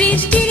de